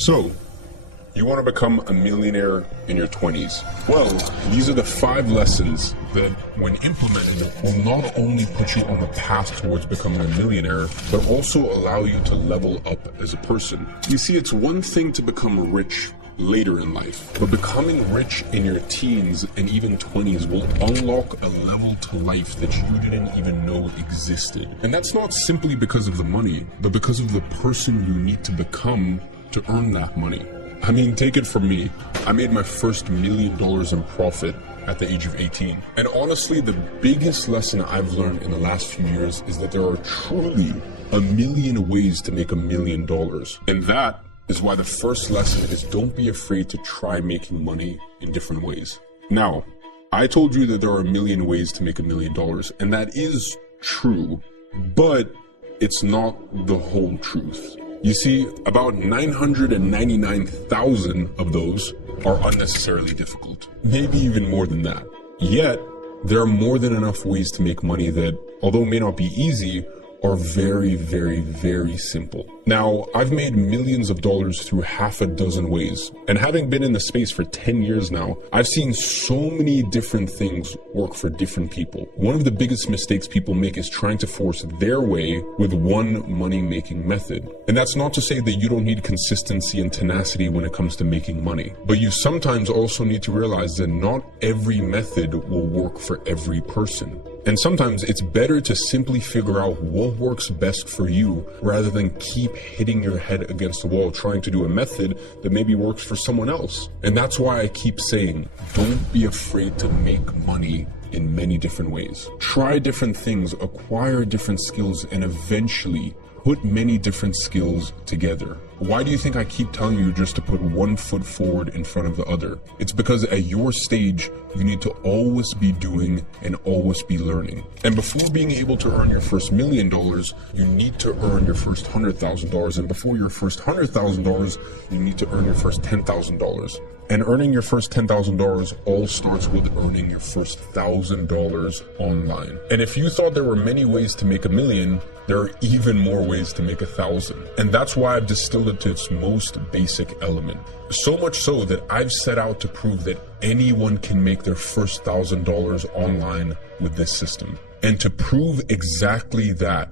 So, you want to become a millionaire in your 20s? Well, these are the 5 lessons that, when implemented, will not only put you on the path towards becoming a millionaire, but also allow you to level up as a person. You see, it's one thing to become rich later in life, but becoming rich in your teens and even 20s will unlock a level to life that you didn't even know existed. And that's not simply because of the money, but because of the person you need to become to earn that money. I mean, take it from me. I made my first $1 million in profit at the age of 18. And honestly, the biggest lesson I've learned in the last few years is that there are truly a million ways to make $1 million. And that is why the first lesson is don't be afraid to try making money in different ways. Now, I told you that there are a million ways to make $1 million, and that is true, but it's not the whole truth. You see, about 999,000 of those are unnecessarily difficult, maybe even more than that. Yet, there are more than enough ways to make money that, although may not be easy, are very, very, very simple. Now, I've made millions of dollars through half a dozen ways, and having been in the space for 10 years now, I've seen so many different things work for different people. One of the biggest mistakes people make is trying to force their way with one money-making method. And that's not to say that you don't need consistency and tenacity when it comes to making money, but you sometimes also need to realize that not every method will work for every person. And sometimes it's better to simply figure out what works best for you rather than keep hitting your head against the wall trying to do a method that maybe works for someone else. And that's why I keep saying, don't be afraid to make money in many different ways. Try different things, acquire different skills, and eventually put many different skills together. Why do you think I keep telling you just to put one foot forward in front of the other? It's because at your stage, you need to always be doing and always be learning. And before being able to earn your first $1 million, you need to earn your first $100,000. And before your first $100,000, you need to earn your first $10,000. And earning your first $10,000 all starts with earning your first $1,000 online. And if you thought there were many ways to make $1 million, there are even more ways to make 1,000. And that's why I've distilled it to its most basic element. So much so that I've set out to prove that anyone can make their first $1,000 online with this system. And to prove exactly that,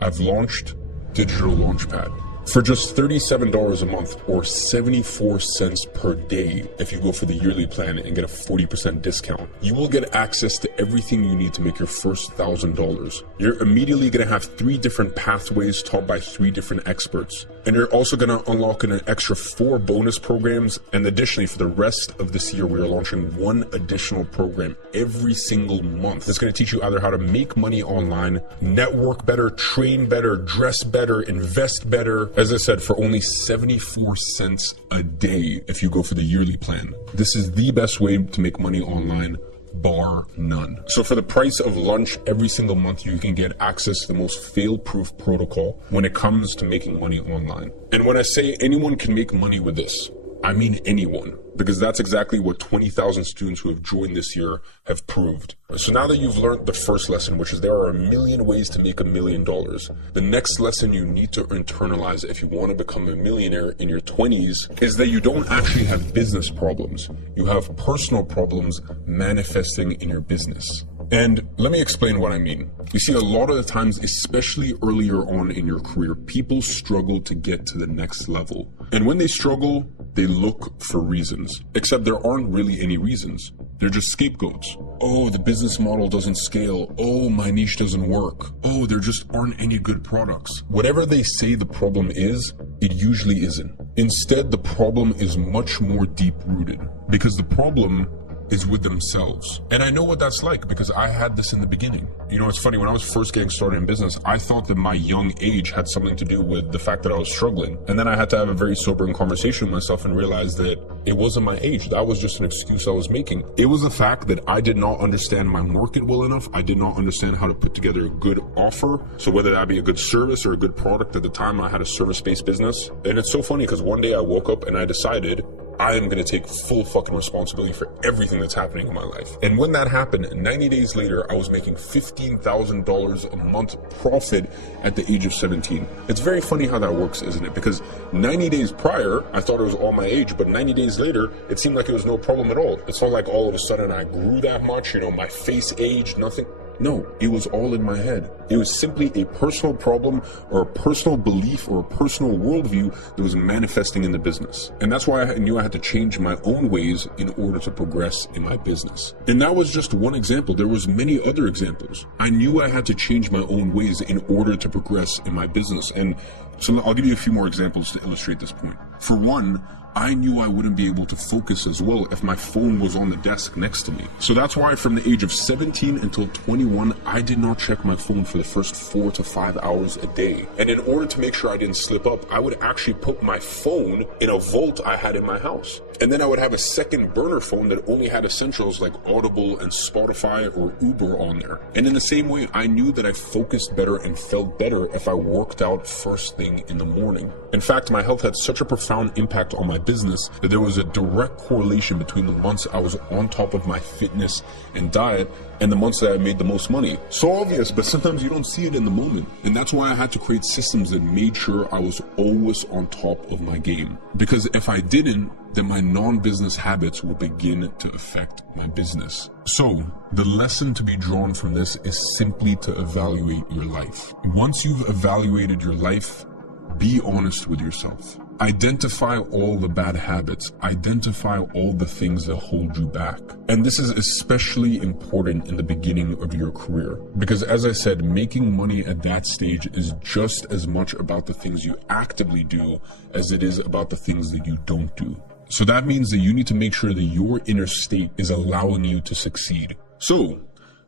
I've launched Digital Launchpad. For just $37 a month or 74 cents per day, if you go for the yearly plan and get a 40% discount, you will get access to everything you need to make your first $1,000. You're immediately going to have 3 different pathways taught by 3 different experts. And you're also going to unlock an extra 4 bonus programs. And additionally, for the rest of this year, we are launching 1 additional program every single month. That's going to teach you either how to make money online, network better, train better, dress better, invest better. As I said, for only 74 cents a day if you go for the yearly plan. This is the best way to make money online, bar none. So for the price of lunch every single month, you can get access to the most fail-proof protocol when it comes to making money online. And when I say anyone can make money with this, I mean anyone, because that's exactly what 20,000 students who have joined this year have proved. So now that you've learned the first lesson, which is there are a million ways to make $1 million, the next lesson you need to internalize if you want to become a millionaire in your 20s is that you don't actually have business problems. You have personal problems manifesting in your business. And let me explain what I mean. You see, a lot of the times, especially earlier on in your career, people struggle to get to the next level. And when they struggle, they look for reasons. Except there aren't really any reasons. They're just scapegoats. Oh, the business model doesn't scale. Oh, my niche doesn't work. Oh, there just aren't any good products. Whatever they say the problem is, it usually isn't. Instead, the problem is much more deep-rooted. Because the problem is with themselves. And I know what that's like because I had this in the beginning. You know, it's funny, when I was first getting started in business, I thought that my young age had something to do with the fact that I was struggling. And then I had to have a very sobering conversation with myself and realize that it wasn't my age. That was just an excuse I was making. It was the fact that I did not understand my market well enough. I did not understand how to put together a good offer. So whether that be a good service or a good product, at the time I had a service-based business. And it's so funny because one day I woke up and I decided I am going to take full fucking responsibility for everything that's happening in my life. And when that happened, 90 days later, I was making $15,000 a month profit at the age of 17. It's very funny how that works, isn't it? Because 90 days prior, I thought it was all my age, but 90 days later, it seemed like it was no problem at all. It's not like all of a sudden I grew that much, my face aged, nothing. No, it was all in my head. It was simply a personal problem or a personal belief or a personal worldview that was manifesting in the business. And that's why I knew I had to change my own ways in order to progress in my business. And that was just one example. There was many other examples. I knew I had to change my own ways in order to progress in my business. And so I'll give you a few more examples to illustrate this point. For one, I knew I wouldn't be able to focus as well if my phone was on the desk next to me. So that's why from the age of 17 until 21, I did not check my phone for the first 4 to 5 hours a day. And in order to make sure I didn't slip up, I would actually put my phone in a vault I had in my house. And then I would have a second burner phone that only had essentials like Audible and Spotify or Uber on there. And in the same way, I knew that I focused better and felt better if I worked out first thing in the morning. In fact, my health had such a profound impact on my business that there was a direct correlation between the months I was on top of my fitness and diet and the months that I made the most money. So obvious, but sometimes you don't see it in the moment. And that's why I had to create systems that made sure I was always on top of my game. Because if I didn't, then my non-business habits will begin to affect my business. So the lesson to be drawn from this is simply to evaluate your life. Once you've evaluated your life, be honest with yourself. Identify all the bad habits. Identify all the things that hold you back. And this is especially important in the beginning of your career. Because as I said, making money at that stage is just as much about the things you actively do as it is about the things that you don't do. So that means that you need to make sure that your inner state is allowing you to succeed. So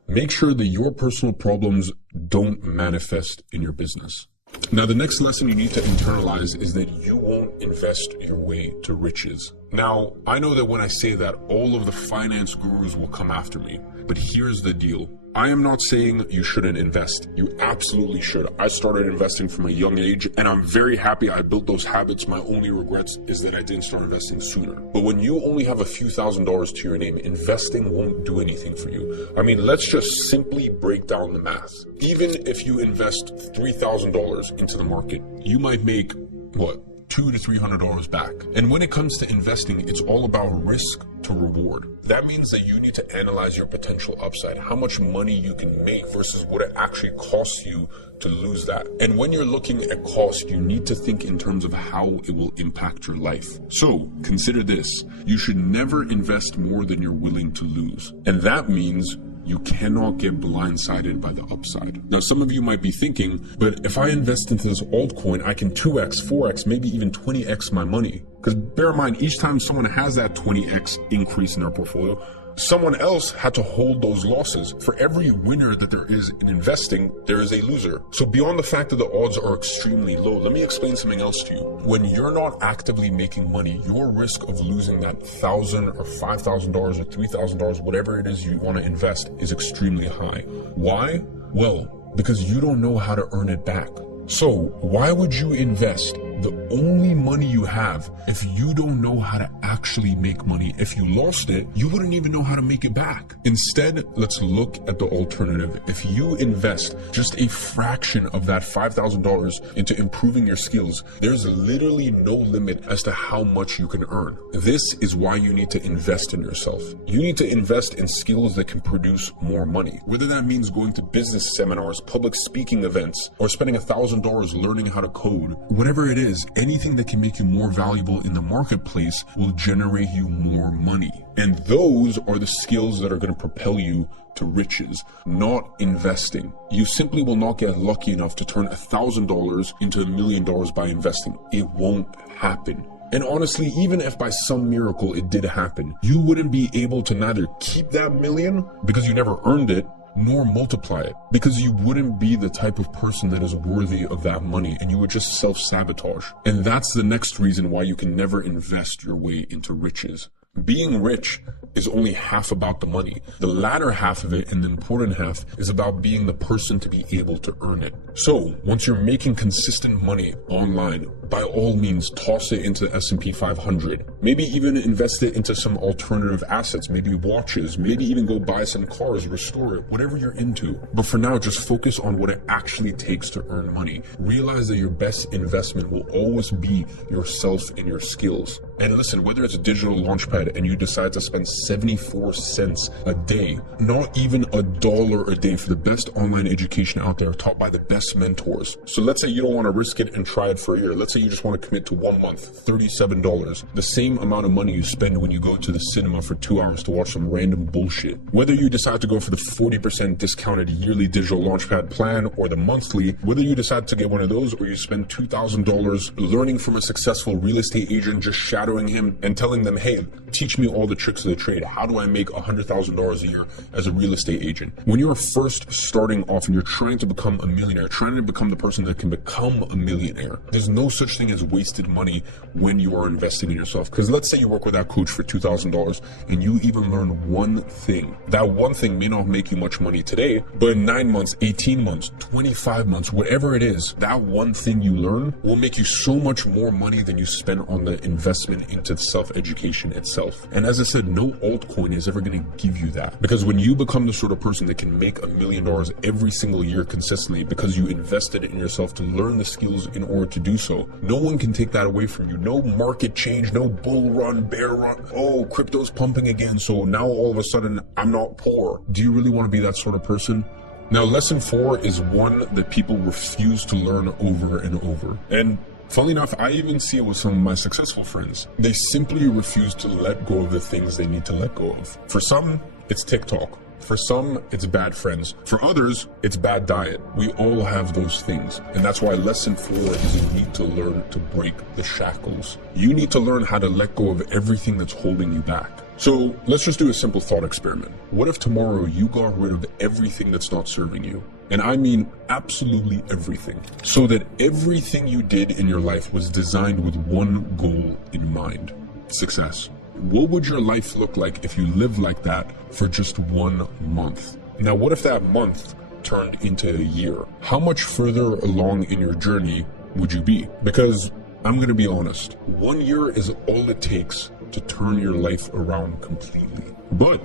make sure that your personal problems don't manifest in your business. Now, the next lesson you need to internalize is that you won't invest your way to riches. Now, I know that when I say that, all of the finance gurus will come after me, but here's the deal. I am not saying you shouldn't invest. You absolutely should. I started investing from a young age, and I'm very happy I built those habits. My only regrets is that I didn't start investing sooner. But when you only have a few $1,000s to your name, investing won't do anything for you. I mean, let's just simply break down the math. Even if you invest $3,000 into the market, you might make, $200 to $300 back. And when it comes to investing, it's all about risk to reward. That means that you need to analyze your potential upside, how much money you can make versus what it actually costs you to lose that. And when you're looking at cost, you need to think in terms of how it will impact your life. So consider this: you should never invest more than you're willing to lose. And that means you cannot get blindsided by the upside. Now, some of you might be thinking, but if I invest into this altcoin, I can 2x, 4x, maybe even 20x my money. Because bear in mind, each time someone has that 20x increase in their portfolio, someone else had to hold those losses. For every winner that there is in investing, there is a loser. So beyond the fact that the odds are extremely low, let me explain something else to you. When you're not actively making money, your risk of losing that $1,000 or $5,000 or $3,000, whatever it is you want to invest, is extremely high. Why? Well, because you don't know how to earn it back. So why would you invest the only money you have if you don't know how to actually make money? If you lost it, you wouldn't even know how to make it back. Instead, let's look at the alternative. If you invest just a fraction of that $5,000 into improving your skills, there's literally no limit as to how much you can earn. This is why you need to invest in yourself. You need to invest in skills that can produce more money. Whether that means going to business seminars, public speaking events, or spending $1,000 learning how to code, whatever it is, anything that can make you more valuable in the marketplace will generate you more money. And those are the skills that are going to propel you to riches, not investing. You simply will not get lucky enough to turn $1,000 into $1 million by investing. It won't happen. And honestly, even if by some miracle it did happen, you wouldn't be able to neither keep that million because you never earned it, nor multiply it, because you wouldn't be the type of person that is worthy of that money, and you would just self-sabotage. And that's the next reason why you can never invest your way into riches. Being rich is only half about the money. The latter half of it, and the important half, is about being the person to be able to earn it. So once you're making consistent money online, by all means, toss it into the S&P 500. Maybe even invest it into some alternative assets, maybe watches, maybe even go buy some cars, restore it, whatever you're into. But for now, just focus on what it actually takes to earn money. Realize that your best investment will always be yourself and your skills. And listen, whether it's a digital launchpad and you decide to spend 74 cents a day, not even $1 a day, for the best online education out there taught by the best mentors. So let's say you don't want to risk it and try it for a year. Let's say you just want to commit to 1 month, $37, the same amount of money you spend when you go to the cinema for 2 hours to watch some random bullshit. Whether you decide to go for the 40% discounted yearly digital launchpad plan or the monthly, whether you decide to get one of those or you spend $2,000 learning from a successful real estate agent, just shadowing him and telling them, hey, teach me all the tricks of the trade. How do I make $100,000 a year as a real estate agent? When you're first starting off and you're trying to become a millionaire, trying to become the person that can become a millionaire, there's no such thing as wasted money when you are investing in yourself. Because let's say you work with that coach for $2,000 and you even learn one thing. That one thing may not make you much money today, but in 9 months, 18 months, 25 months, whatever it is, that one thing you learn will make you so much more money than you spend on the investment into self-education itself. And as I said, no altcoin is ever going to give you that. Because when you become the sort of person that can make $1 million every single year consistently because you invested in yourself to learn the skills in order to do so, no one can take that away from you. No market change, no bull run, bear run. Oh, crypto's pumping again, so now all of a sudden I'm not poor. Do you really want to be that sort of person? Now, lesson 4 is one that people refuse to learn over and over. And funnily enough, I even see it with some of my successful friends. They simply refuse to let go of the things they need to let go of. For some, it's TikTok. For some, it's bad friends. For others, it's bad diet. We all have those things. And that's why lesson 4 is you need to learn to break the shackles. You need to learn how to let go of everything that's holding you back. So let's just do a simple thought experiment. What if tomorrow you got rid of everything that's not serving you? And I mean absolutely everything. So that everything you did in your life was designed with one goal in mind: success. What would your life look like if you lived like that for just 1 month? Now, what if that month turned into a year? How much further along in your journey would you be? Because I'm going to be honest, 1 year is all it takes to turn your life around completely. But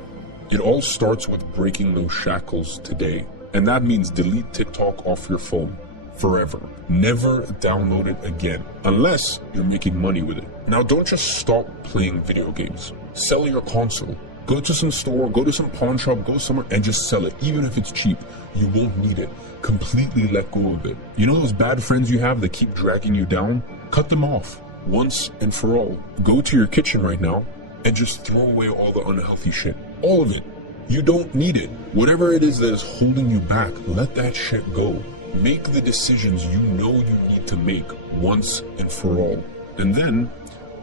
it all starts with breaking those shackles today. And that means delete TikTok off your phone forever. Never download it again, unless you're making money with it. Now, don't just stop playing video games. Sell your console. Go to some store, go to some pawn shop, go somewhere and just sell it. Even if it's cheap, you won't need it. Completely let go of it. You know those bad friends you have that keep dragging you down? Cut them off once and for all. Go to your kitchen right now and just throw away all the unhealthy shit. All of it. You don't need it. Whatever it is that is holding you back, let that shit go. Make the decisions you know you need to make once and for all. And then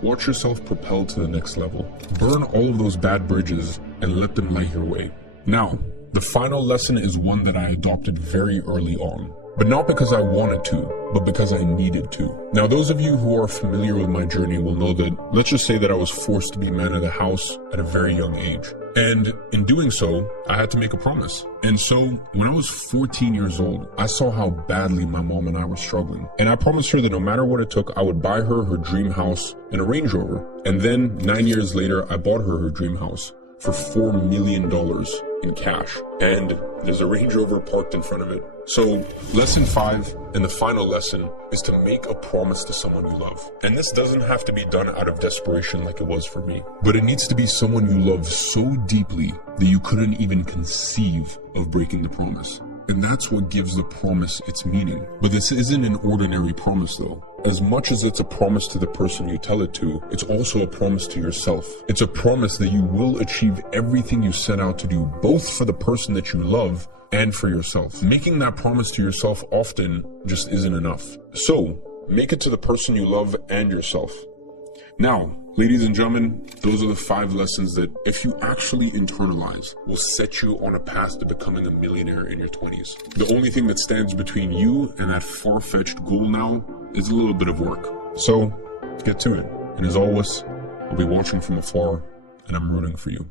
watch yourself propel to the next level. Burn all of those bad bridges and let them light your way. Now, the final lesson is one that I adopted very early on. But not because I wanted to, but because I needed to. Now, those of you who are familiar with my journey will know that, let's just say that I was forced to be man of the house at a very young age. And in doing so, I had to make a promise. And so, when I was 14 years old, I saw how badly my mom and I were struggling. And I promised her that no matter what it took, I would buy her her dream house and a Range Rover. And then, 9 years later, I bought her her dream house for $4 million in cash. And there's a Range Rover parked in front of it. So, lesson 5 and the final lesson is to make a promise to someone you love. And this doesn't have to be done out of desperation like it was for me, but it needs to be someone you love so deeply that you couldn't even conceive of breaking the promise. And that's what gives the promise its meaning. But this isn't an ordinary promise though. As much as it's a promise to the person you tell it to, it's also a promise to yourself. It's a promise that you will achieve everything you set out to do, both for the person that you love and for yourself. Making that promise to yourself often just isn't enough. So, make it to the person you love and yourself. Now, ladies and gentlemen, those are the 5 lessons that, if you actually internalize, will set you on a path to becoming a millionaire in your 20s. The only thing that stands between you and that far-fetched goal now is a little bit of work. So, get to it. And as always, I'll be watching from afar, and I'm rooting for you.